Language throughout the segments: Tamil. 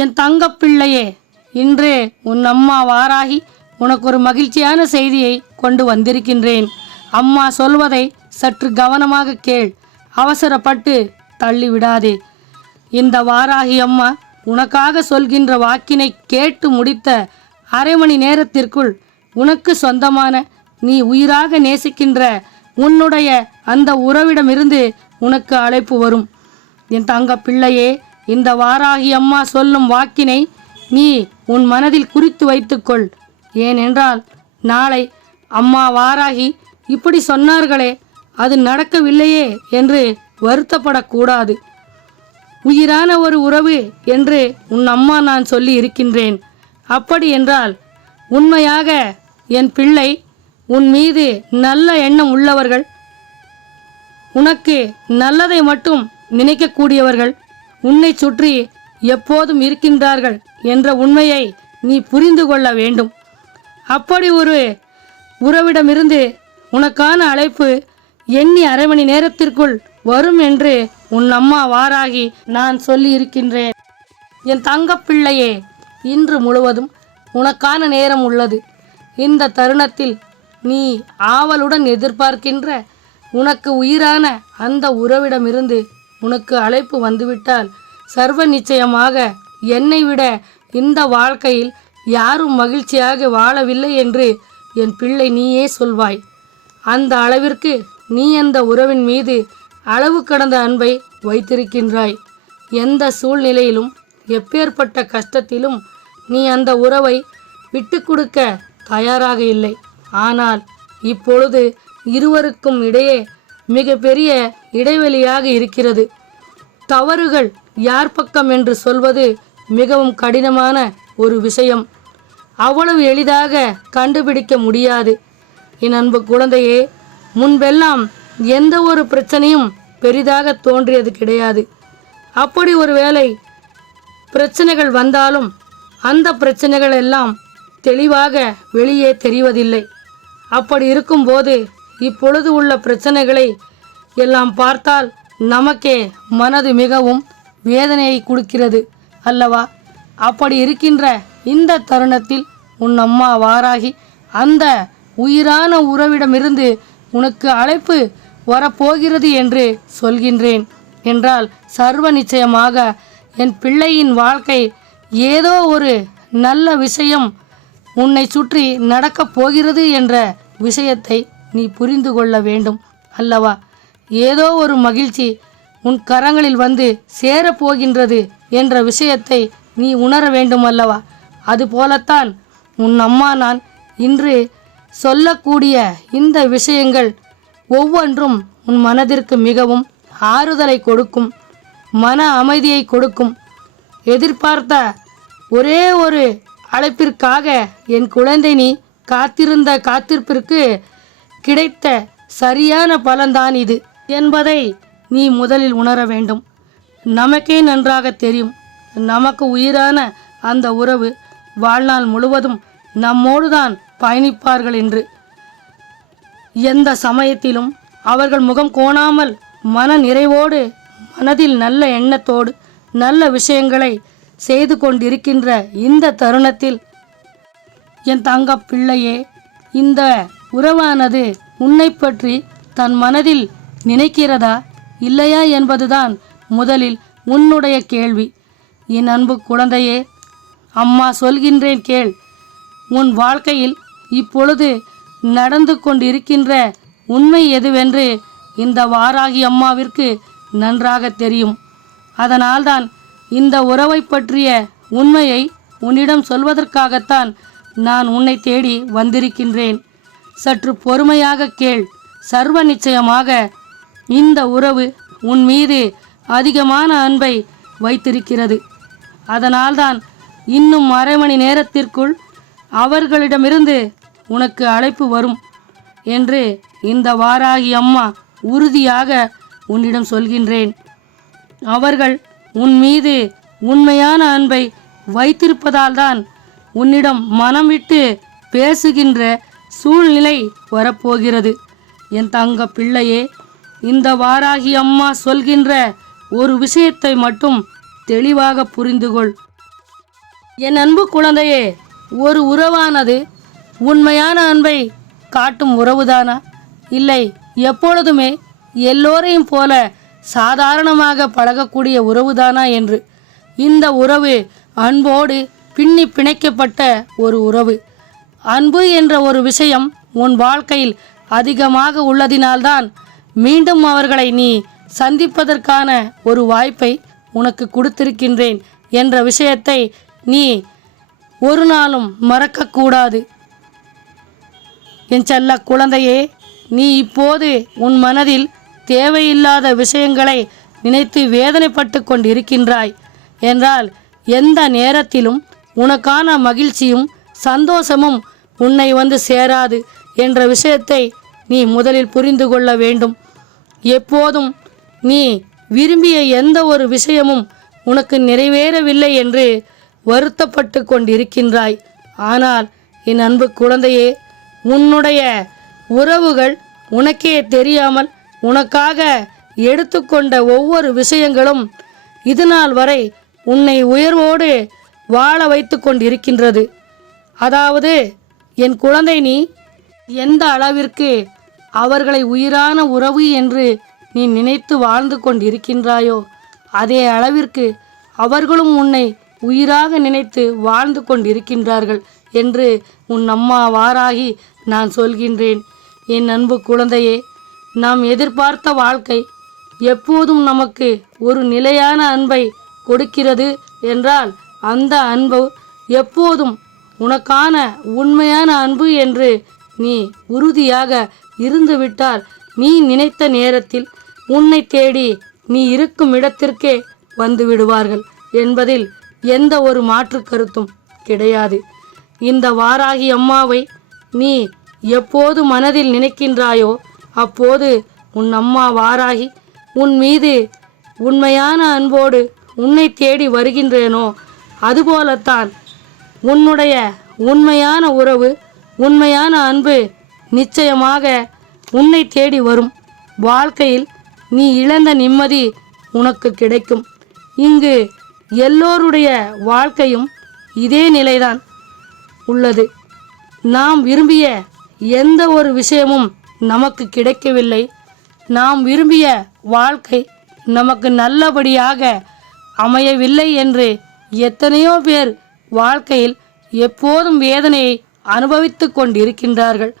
என் தங்கப்பிள்ளையே இன்று உன் அம்மா வாராகி உனக்கு ஒரு மகிழ்ச்சியான செய்தியை கொண்டு வந்திருக்கின்றேன். அம்மா சொல்வதை சற்று கவனமாக கேள். அவசரப்பட்டு தள்ளி விடாதே இந்த வாராகி அம்மா உனக்காக சொல்கின்ற வாக்கினை கேட்டு முடித்த அரை மணி நேரத்திற்குள் உனக்கு சொந்தமான நீ உயிராக நேசிக்கின்ற உன்னுடைய அந்த உறவிடமிருந்து உனக்கு அழைப்பு வரும். என் தங்க பிள்ளையே இந்த வாராகி அம்மா சொல்லும் வாக்கினை நீ உன் மனதில் குறித்து வைத்துக்கொள். ஏனென்றால் நாளை அம்மா வாராகி இப்படி சொன்னார்களே அது நடக்கவில்லையே என்று வருத்தப்படக்கூடாது. உயிரான ஒரு உறவு என்று உன் அம்மா நான் சொல்லி இருக்கின்றேன். அப்படி என்றால் உண்மையாக என் பிள்ளை உன் மீது நல்ல எண்ணம் உள்ளவர்கள் உனக்கு நல்லதை மட்டும் நினைக்கக்கூடியவர்கள் உன்னை சுற்றி எப்போதும் இருக்கின்றார்கள் என்ற உண்மையை நீ புரிந்து கொள்ள வேண்டும். அப்படி ஒரு உறவிடமிருந்து உனக்கான அழைப்பு எண்ணி அரை மணி நேரத்திற்குள் வரும் என்று உன் அம்மா வாராகி நான் சொல்லி இருக்கின்றேன் என் தங்கப்பிள்ளையே இன்று முழுவதும் உனக்கான நேரம் உள்ளது. இந்த தருணத்தில் நீ ஆவலுடன் எதிர்பார்க்கின்ற உனக்கு உயிரான அந்த உறவிடமிருந்து உனக்கு அழைப்பு வந்துவிட்டால் சர்வ நிச்சயமாக என்னை விட இந்த வாழ்க்கையில் யாரும் மகிழ்ச்சியாக வாழவில்லை என்று என் பிள்ளை நீயே சொல்வாய். அந்த அளவிற்கு நீ அந்த உறவின் மீது அளவு கடந்த அன்பை வைத்திருக்கின்றாய். எந்த சூழ்நிலையிலும் எப்பேற்பட்ட கஷ்டத்திலும் நீ அந்த உறவை விட்டு கொடுக்க தயாராக இல்லை. ஆனால் இப்பொழுது இருவருக்கும் இடையே மிகப்பெரிய இடைவெளியாக இருக்கிறது. தவறுகள் யார் பக்கம் என்று சொல்வது மிகவும் கடினமான ஒரு விஷயம். அவ்வளவு எளிதாக கண்டுபிடிக்க முடியாது. என் அன்பு குழந்தையே முன்பெல்லாம் எந்த ஒரு பிரச்சனையும் பெரிதாக தோன்றியது கிடையாது. அப்படி ஒரு வேளை பிரச்சனைகள் வந்தாலும் அந்த பிரச்சனைகள் எல்லாம் தெளிவாக வெளியே தெரிவதில்லை. அப்படி இருக்கும்போது இப்பொழுது உள்ள பிரச்சனைகளை எல்லாம் பார்த்தால் நமக்கே மனது மிகவும் வேதனையை கொடுக்கிறது அல்லவா? அப்படி இருக்கின்ற இந்த தருணத்தில் உன் அம்மா வாராகி அந்த உயிரான உறவிடமிருந்து உனக்கு அழைப்பு வரப்போகிறது என்று சொல்கின்றேன். என்றால் சர்வ நிச்சயமாக என் பிள்ளையின் வாழ்க்கை ஏதோ ஒரு நல்ல விஷயம் உன்னை சுற்றி நடக்கப் போகிறது என்ற விஷயத்தை நீ புரிந்து கொள்ள வேண்டும். அல்லவா? ஏதோ ஒரு மகிழ்ச்சி உன் கரங்களில் வந்து சேரப் போகின்றது என்ற விஷயத்தை நீ உணர வேண்டும் அல்லவா? அதுபோலத்தான் உன் அம்மா நான் இன்று சொல்லக்கூடிய இந்த விஷயங்கள் ஒவ்வொன்றும் உன் மனதிற்கு மிகவும் ஆறுதலை கொடுக்கும் மன அமைதியை கொடுக்கும். எதிர்பார்த்த ஒரே ஒரு அழைப்பிற்காக என் குழந்தை நீ காத்திருந்த காத்திருப்பிற்கு கிடைத்த சரியான பலன்தான் இது என்பதை நீ முதலில் உணர வேண்டும். நமக்கே நன்றாக தெரியும். நமக்கு உயிரான அந்த உறவு வாழ்நாள் முழுவதும் நம்மோடு தான் பயணிப்பார்கள் என்று. எந்த சமயத்திலும் அவர்கள் முகம் கோணாமல் மன நிறைவோடு மனதில் நல்ல எண்ணத்தோடு நல்ல விஷயங்களை செய்து கொண்டிருக்கின்ற இந்த தருணத்தில் என் தங்க பிள்ளையே இந்த உறவானது உன்னை பற்றி தன் மனதில் நினைக்கிறதா இல்லையா என்பதுதான் முதலில் உன்னுடைய கேள்வி. என் அன்பு குழந்தையே அம்மா சொல்கின்றேன் கேள். உன் வாழ்க்கையில் இப்பொழுது நடந்து கொண்டிருக்கின்ற உண்மை எதுவென்று இந்த வாராகி அம்மாவிற்கு நன்றாக தெரியும். அதனால்தான் இந்த உறவை பற்றிய உண்மையை உன்னிடம் சொல்வதற்காகத்தான் நான் உன்னை தேடி வந்திருக்கின்றேன். சற்று பொறுமையாக கேள். சர்வ நிச்சயமாக இந்த உறவு உன் மீது அதிகமான அன்பை வைத்திருக்கிறது. அதனால்தான் இன்னும் அரை மணி நேரத்திற்குள் அவர்களிடமிருந்து உனக்கு அழைப்பு வரும் என்று இந்த வாராகி அம்மா உறுதியாக உன்னிடம் சொல்கின்றேன். அவர்கள் உன் மீது உண்மையான அன்பை வைத்திருப்பதால்தான் உன்னிடம் மனம் விட்டு பேசுகின்ற சூழ்நிலை வரப்போகிறது. என் தங்க பிள்ளையே இந்த வாராகி அம்மா சொல்கின்ற ஒரு விஷயத்தை மட்டும் தெளிவாக புரிந்து கொள் என் அன்பு குழந்தையே ஒரு உறவானது உண்மையான அன்பை காட்டும் உறவுதானா? இல்லை எப்பொழுதுமே எல்லோரையும் போல சாதாரணமாக பழகக்கூடிய உறவுதானா என்று. இந்த உறவு அன்போடு பின்னி பிணைக்கப்பட்ட ஒரு உறவு. அன்பு என்ற ஒரு விஷயம் உன் வாழ்க்கையில் அதிகமாக உள்ளதினால்தான் மீண்டும் அவர்களை நீ சந்திப்பதற்கான ஒரு வாய்ப்பை உனக்கு கொடுத்திருக்கின்றேன் என்ற விஷயத்தை நீ ஒரு நாளும் மறக்கக்கூடாது. என் செல்ல குழந்தையே நீ இப்போது உன் மனதில் தேவையில்லாத விஷயங்களை நினைத்து வேதனைப்பட்டு கொண்டிருக்கின்றாய் என்றால் எந்த நேரத்திலும் உனக்கான மகிழ்ச்சியும் சந்தோஷமும் உன்னை வந்து சேராது என்ற விஷயத்தை நீ முதலில் புரிந்து கொள்ள வேண்டும். எப்போதும் நீ விரும்பிய எந்த ஒரு விஷயமும் உனக்கு நிறைவேறவில்லை என்று வருத்தப்பட்டு கொண்டிருக்கின்றாய். ஆனால் என் அன்பு குழந்தையே உன்னுடைய உறவுகள் உனக்கே தெரியாமல் உனக்காக எடுத்துக்கொண்ட ஒவ்வொரு விஷயங்களும் இதுநாள் வரை உன்னை உயர்வோடு வாழ வைத்து கொண்டிருக்கின்றது. அதாவது என் குழந்தை நீ எந்த அளவிற்கு அவர்களை உயிரான உறவு என்று நீ நினைத்து வாழ்ந்து கொண்டிருக்கின்றாயோ அதே அளவிற்கு அவர்களும் உன்னை உயிராக நினைத்து வாழ்ந்து கொண்டிருக்கின்றார்கள் என்று உன் அம்மா வாராகி நான் சொல்கின்றேன். என் அன்பு குழந்தையே நாம் எதிர்பார்த்த வாழ்க்கை எப்போதும் நமக்கு ஒரு நிலையான அன்பை கொடுக்கிறது என்றால் அந்த அன்பு எப்போதும் உனக்கான உண்மையான அன்பு என்று நீ உறுதியாக இருந்துவிட்டால் நீ நினைத்த நேரத்தில் உன்னை தேடி நீ இருக்கும் இடத்திற்கே வந்து விடுவார்கள் என்பதில் எந்த ஒரு மாற்று கருத்தும் கிடையாது. இந்த வாராகி அம்மாவை நீ எப்போது மனதில் நினைக்கின்றாயோ அப்போது உன் அம்மா வாராகி உன் மீது உண்மையான அன்போடு உன்னை தேடி வருகின்றேனோ அதுபோலத்தான் உன்னுடைய உண்மையான உறவு உண்மையான அன்பு நிச்சயமாக உன்னை தேடி வரும். வாழ்க்கையில் நீ இழந்த நிம்மதி உனக்கு கிடைக்கும். இங்கு எல்லோருடைய வாழ்க்கையும் இதே நிலைதான் உள்ளது. நாம் விரும்பிய எந்த ஒரு விஷயமும் நமக்கு கிடைக்கவில்லை. நாம் விரும்பிய வாழ்க்கை நமக்கு நல்லபடியாக அமையவில்லை என்று எத்தனையோ பேர் வாழ்க்கையில் எப்போதும் வேதனையை அனுபவித்து கொண்டிருக்கின்றார்கள்.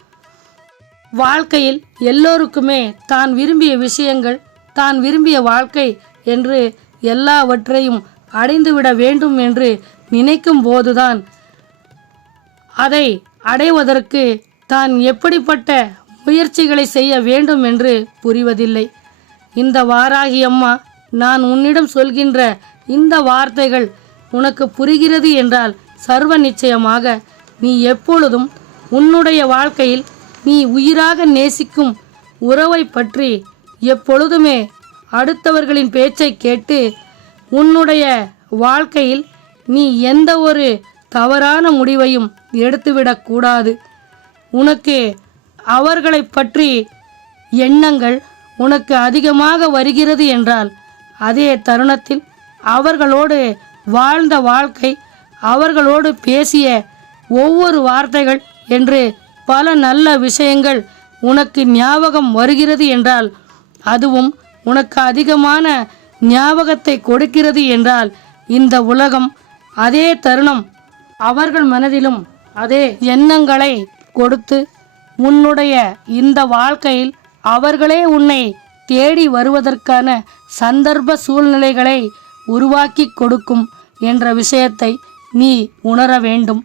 வாழ்க்கையில் எல்லோருக்குமே தான் விரும்பிய விஷயங்கள் தான் விரும்பிய வாழ்க்கை என்று எல்லாவற்றையும் அடைந்துவிட வேண்டும் என்று நினைக்கும் போதுதான் அதை அடைவதற்கு தான் எப்படிப்பட்ட முயற்சிகளை செய்ய வேண்டும் என்று புரிவதில்லை. இந்த வாராகி அம்மா நான் உன்னிடம் சொல்கின்ற இந்த வார்த்தைகள் உனக்கு புரிகிறது என்றால் சர்வ நிச்சயமாக நீ எப்பொழுதும் உன்னுடைய வாழ்க்கையில் நீ உயிராக நேசிக்கும் உறவை பற்றி எப்பொழுதுமே அடுத்தவர்களின் பேச்சை கேட்டு உன்னுடைய வாழ்க்கையில் நீ எந்த ஒரு தவறான முடிவையும் எடுத்துவிடக்கூடாது உனக்கு அவர்களை பற்றி எண்ணங்கள் உனக்கு அதிகமாக வருகிறது என்றால் அதே தருணத்தில் அவர்களோடு வாழ்ந்த வாழ்க்கை அவர்களோடு பேசிய ஒவ்வொரு வார்த்தைகள் என்று பல நல்ல விஷயங்கள் உனக்கு ஞாபகம் வருகிறது என்றால் அதுவும் உனக்கு அதிகமான ஞாபகத்தை கொடுக்கிறது என்றால் இந்த உலகம் அதே தருணம் அவர்கள் மனதிலும் அதே எண்ணங்களை கொடுத்து உன்னுடைய இந்த வாழ்க்கையில் அவர்களே உன்னை தேடி வருவதற்கான சந்தர்ப்ப சூழ்நிலைகளை உருவாக்கி கொடுக்கும் என்ற விஷயத்தை நீ உணர வேண்டும்.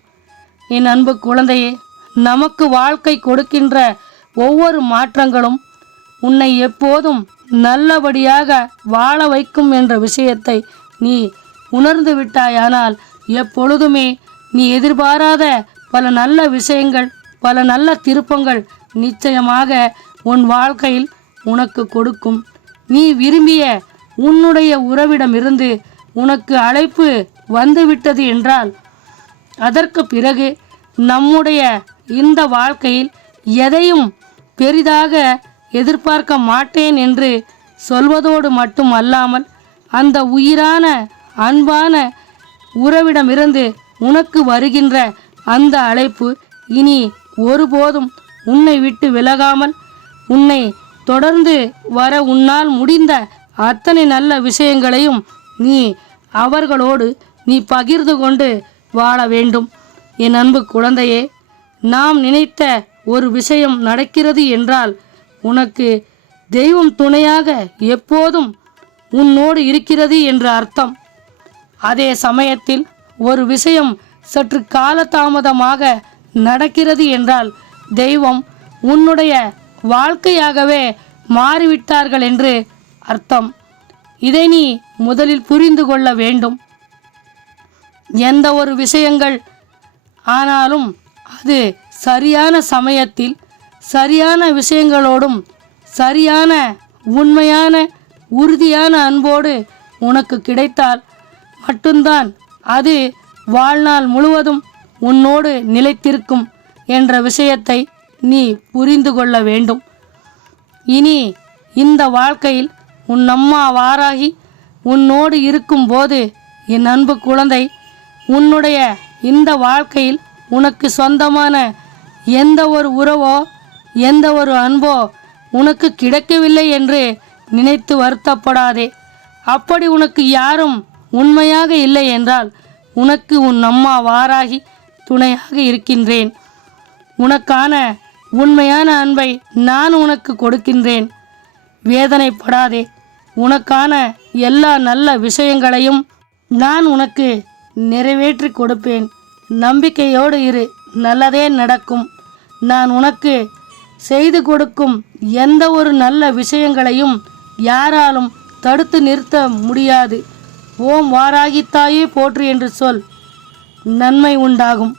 என் அன்பு குழந்தையே நமக்கு வாழ்க்கை கொடுக்கின்ற ஒவ்வொரு மாற்றங்களும் உன்னை எப்போதும் நல்லபடியாக வாழ வைக்கும் என்ற விஷயத்தை நீ உணர்ந்து விட்டாயானால் எப்பொழுதுமே நீ எதிர்பாராத பல நல்ல விஷயங்கள் பல நல்ல திருப்பங்கள் நிச்சயமாக உன் வாழ்க்கையில் உனக்கு கொடுக்கும். நீ விரும்பிய உன்னுடைய உறவிடமிருந்து உனக்கு அழைப்பு வந்துவிட்டது என்றால் அதற்கு பிறகு நம்முடைய இந்த வாழ்க்கையில் எதையும் பெரிதாக எதிர்பார்க்க மாட்டேன் என்று சொல்வதோடு மட்டும் அல்லாமல் அந்த உயிரான அன்பான உறவிடமிருந்து உனக்கு வருகின்ற அந்த அழைப்பு இனி ஒருபோதும் உன்னை விட்டு விலகாமல் உன்னை தொடர்ந்து வர உன்னால் முடிந்த அத்தனை நல்ல விஷயங்களையும் நீ அவர்களோடு நீ பகிர்ந்து கொண்டு வாழ வேண்டும். என் அன்பு குழந்தையே நாம் நினைத்த ஒரு விஷயம் நடக்கிறது என்றால் உனக்கு தெய்வம் துணையாக எப்போதும் உன்னோடு இருக்கிறது என்று அர்த்தம். அதே சமயத்தில் ஒரு விஷயம் சற்று காலதாமதமாக நடக்கிறது என்றால் தெய்வம் உன்னுடைய வாழ்க்கையாகவே மாறிவிட்டார்கள் என்று அர்த்தம். இதை நீ முதலில் புரிந்து கொள்ள வேண்டும். எந்த ஒரு விஷயங்கள் ஆனாலும் அது சரியான சமயத்தில் சரியான விஷயங்களோடும் சரியான உண்மையான உறுதியான அன்போடு உனக்கு கிடைத்தால் மட்டும்தான் அது வாழ்நாள் முழுவதும் உன்னோடு நிலைத்திருக்கும் என்ற விஷயத்தை நீ புரிந்து கொள்ள வேண்டும். இனி இந்த வாழ்க்கையில் உன் அம்மா வாராகி உன்னோடு இருக்கும்போது என் அன்பு குழந்தை உன்னுடைய இந்த வாழ்க்கையில் உனக்கு சொந்தமான எந்த ஒரு உறவோ எந்த ஒரு அன்போ உனக்கு கிடைக்கவில்லை என்று நினைத்து வருத்தப்படாதே. அப்படி உனக்கு யாரும் உண்மையாக இல்லை என்றால் உனக்கு உன் அம்மா வாராகி துணையாக இருக்கின்றேன். உனக்கான உண்மையான அன்பை நான் உனக்கு கொடுக்கின்றேன். வேதனைப்படாதே. உனக்கான எல்லா நல்ல விஷயங்களையும் நான் உனக்கு நிறைவேற்றி கொடுப்பேன். நம்பிக்கையோடு இரு நல்லதே நடக்கும். நான் உனக்கு செய்து கொடுக்கும் எந்த ஒரு நல்ல விஷயங்களையும் யாராலும் தடுத்து நிறுத்த முடியாது. ஓம் வாராகித்தாயே போற்று என்று சொல். நன்மை உண்டாகும்.